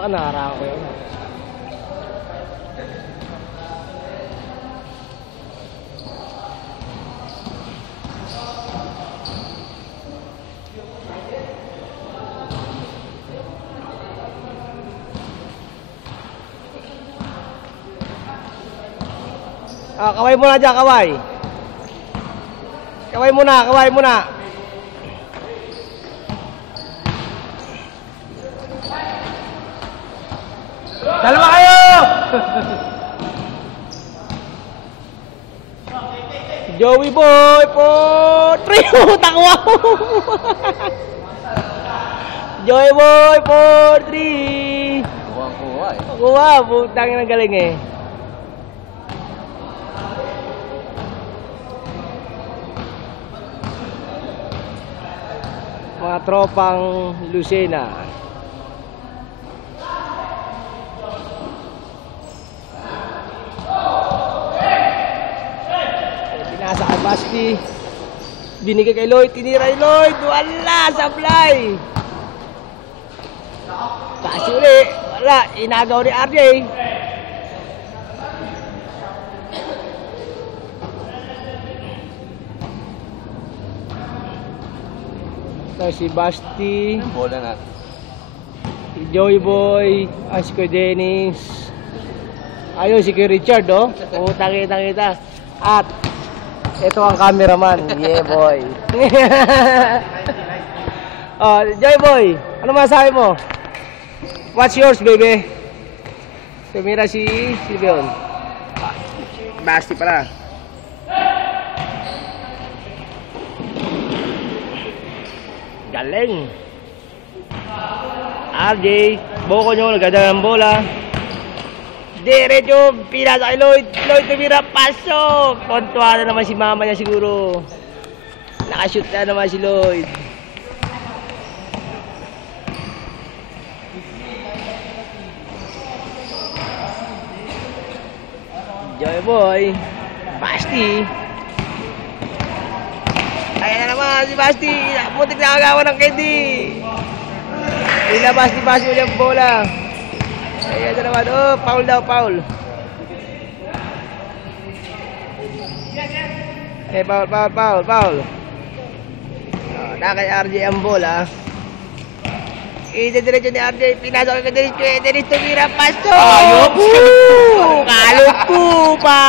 Saka naharang ko yun. Ah, kaway muna dyan, kaway. Kaway muna, kaway muna. Dalawa kayo! Joey boy po 3. Takwa! Joey boy po 3. Kuha eh. Kuha, putang ng galing eh. Mga tropang Lucena. Pinasa kay Basti. Binigay kay Lloyd. Tinira kay Lloyd. Wala! Sablay! Kasi uli. Wala. Inagaw ni RJ. Si Basti, Bola natin. si Joey Boy, si Kuya Dennis, ayun si Kuya Richard, oh. Putang kita. At ito ang cameraman, yeah boy. Oh, Joey Boy, ano masabi mo? What's yours, baby? Tumira si Silvion. Basti pala. Galing. RJ, boko nyo, nagdala ng bola. Diretso, pinasa kay Lloyd. Lloyd tumira, pasok. Kontuwa na naman si mama niya siguro. Nakashoot na naman si Lloyd. Joy boy. Basti. Ayan na naman si Basti. Putik na kagawa ng candy. Ilabas ni Basti ulit ang bola. Ayan na naman. Oh, foul daw, foul. Eh, foul. Oh, nakay RJ ang bola. Diretso ni RJ. Pinasok kay Dennis tumira. Pasok! Ayop! Kalukupan!